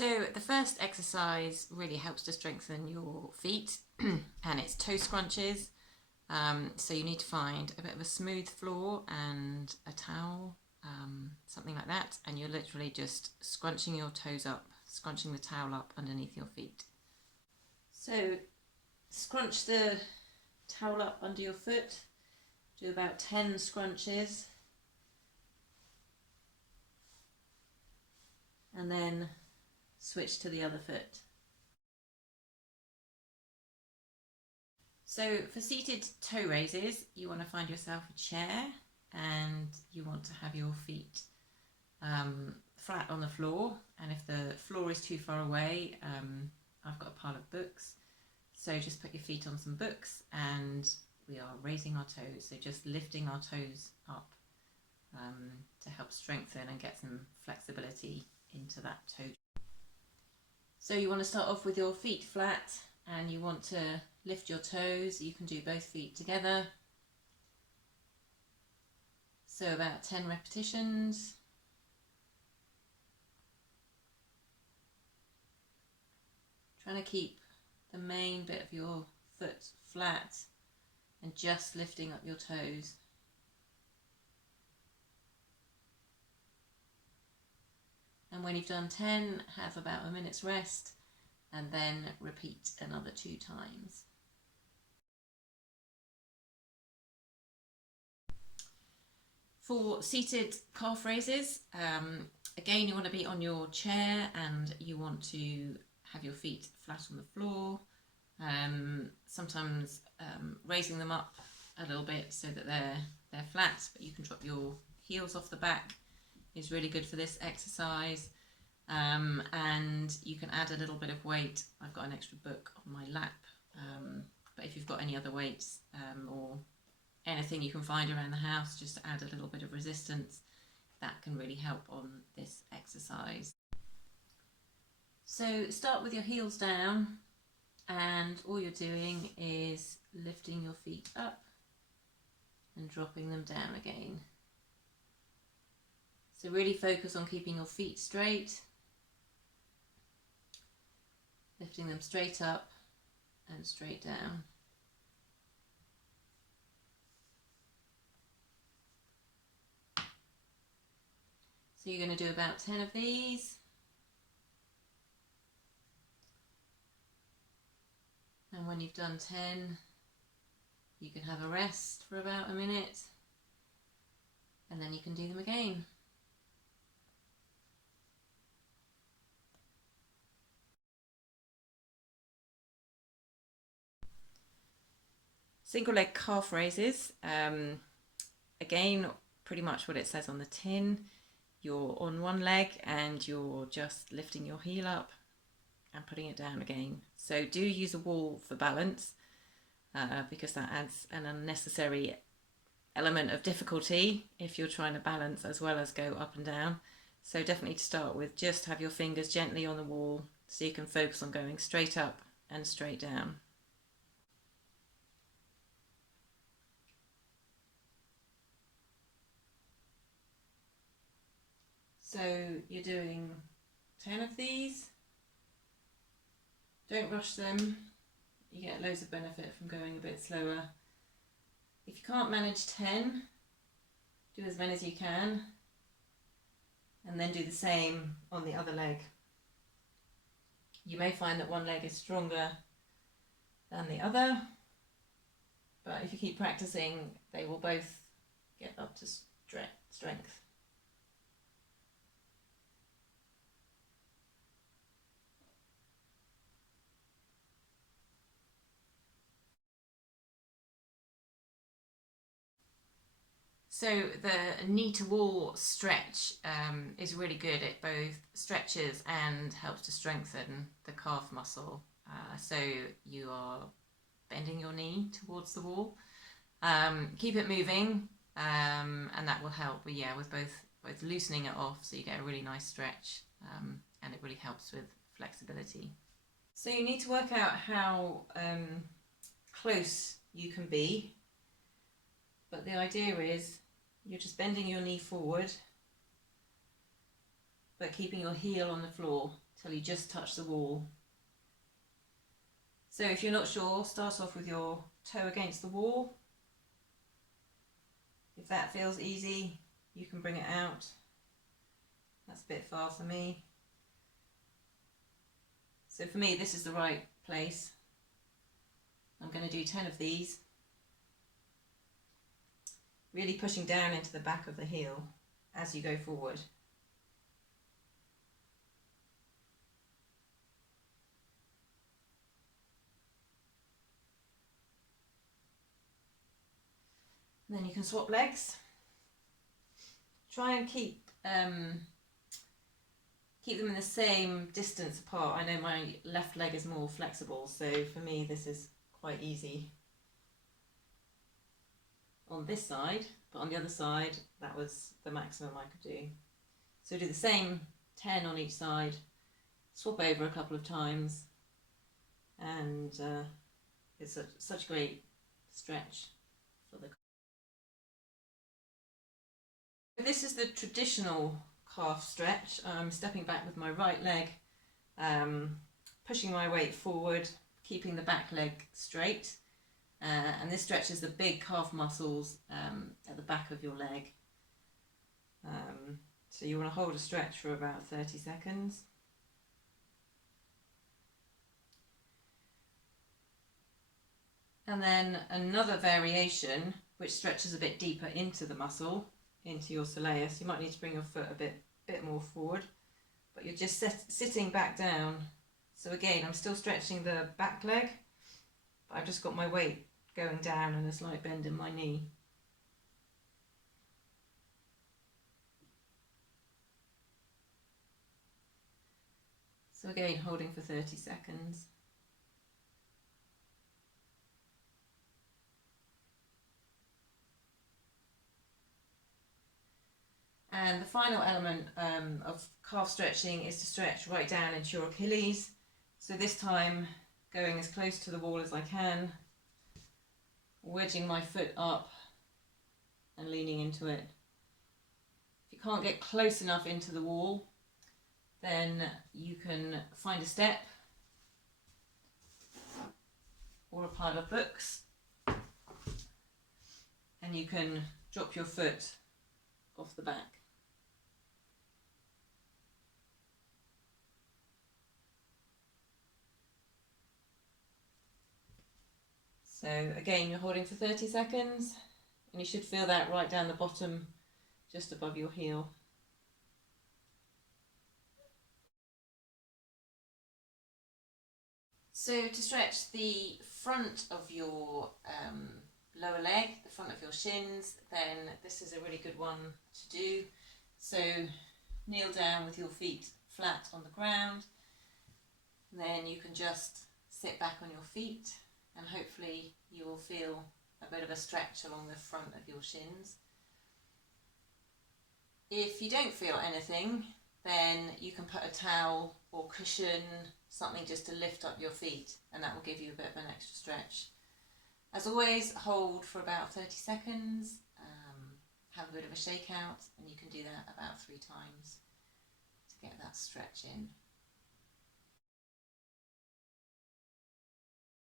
So the first exercise really helps to strengthen your feet and it's toe scrunches. So you need to find a bit of a smooth floor and a towel, something like that, and you're literally just scrunching your toes up, scrunching the towel up underneath your feet. So scrunch the towel up under your foot, do about 10 scrunches, and then switch to the other foot. So for seated toe raises, you want to find yourself a chair and you want to have your feet flat on the floor, and if the floor is too far away, I've got a pile of books, so just put your feet on some books and we are raising our toes, so just lifting our toes up to help strengthen and get some flexibility into that toe. So you want to start off with your feet flat and you want to lift your toes. You can do both feet together. So about 10 repetitions. Trying to keep the main bit of your foot flat and just lifting up your toes. And when you've done 10, have about a minute's rest and then repeat another 2 times. For seated calf raises, again you want to be on your chair and you want to have your feet flat on the floor, sometimes raising them up a little bit so that they're flat, but you can drop your heels off the back, is really good for this exercise. And you can add a little bit of weight. I've got an extra book on my lap, but if you've got any other weights or anything you can find around the house just to add a little bit of resistance, that can really help on this exercise. So start with your heels down and all you're doing is lifting your feet up and dropping them down again. So really focus on keeping your feet straight, lifting them straight up and straight down. So you're going to do about 10 of these. And when you've done 10, you can have a rest for about a minute and then you can do them again. Single leg calf raises, again pretty much what it says on the tin. You're on one leg and you're just lifting your heel up and putting it down again. So do use a wall for balance because that adds an unnecessary element of difficulty if you're trying to balance as well as go up and down. So definitely to start with, just have your fingers gently on the wall so you can focus on going straight up and straight down. So you're doing 10 of these. Don't rush them. You get loads of benefit from going a bit slower. If you can't manage 10, do as many as you can and then do the same on the other leg. You may find that one leg is stronger than the other, but if you keep practicing, they will both get up to strength. So the knee to wall stretch is really good. It both stretches and helps to strengthen the calf muscle. So you are bending your knee towards the wall. Keep it moving and that will help with both loosening it off so you get a really nice stretch and it really helps with flexibility. So you need to work out how close you can be, but the idea is you're just bending your knee forward but keeping your heel on the floor till you just touch the wall. So if you're not sure, start off with your toe against the wall. If that feels easy, you can bring it out. That's a bit far for me. So for me, this is the right place. I'm going to do 10 of these. Really pushing down into the back of the heel as you go forward. And then you can swap legs. Try and keep them in the same distance apart. I know my left leg is more flexible, so for me this is quite easy on this side, but on the other side that was the maximum I could do. So do the same 10 on each side, swap over a couple of times, and it's such a great stretch for the. This is the traditional calf stretch. I'm stepping back with my right leg, pushing my weight forward, keeping the back leg straight, and this stretches the big calf muscles at the back of your leg. So you want to hold a stretch for about 30 seconds. And then another variation which stretches a bit deeper into the muscle, into your soleus. You might need to bring your foot a bit more forward, but you're just sitting back down. So again, I'm still stretching the back leg, but I've just got my weight going down and a slight bend in my knee. So again, holding for 30 seconds. And the final element of calf stretching is to stretch right down into your Achilles. So this time going as close to the wall as I can, wedging my foot up and leaning into it. If you can't get close enough into the wall, then you can find a step or a pile of books, and you can drop your foot off the back. So again, you're holding for 30 seconds, and you should feel that right down the bottom, just above your heel. So to stretch the front of your lower leg, the front of your shins, then this is a really good one to do. So kneel down with your feet flat on the ground, then you can just sit back on your feet, and hopefully you will feel a bit of a stretch along the front of your shins. If you don't feel anything, then you can put a towel or cushion, something just to lift up your feet, and that will give you a bit of an extra stretch. As always, hold for about 30 seconds, have a bit of a shake out, and you can do that about 3 times to get that stretch in.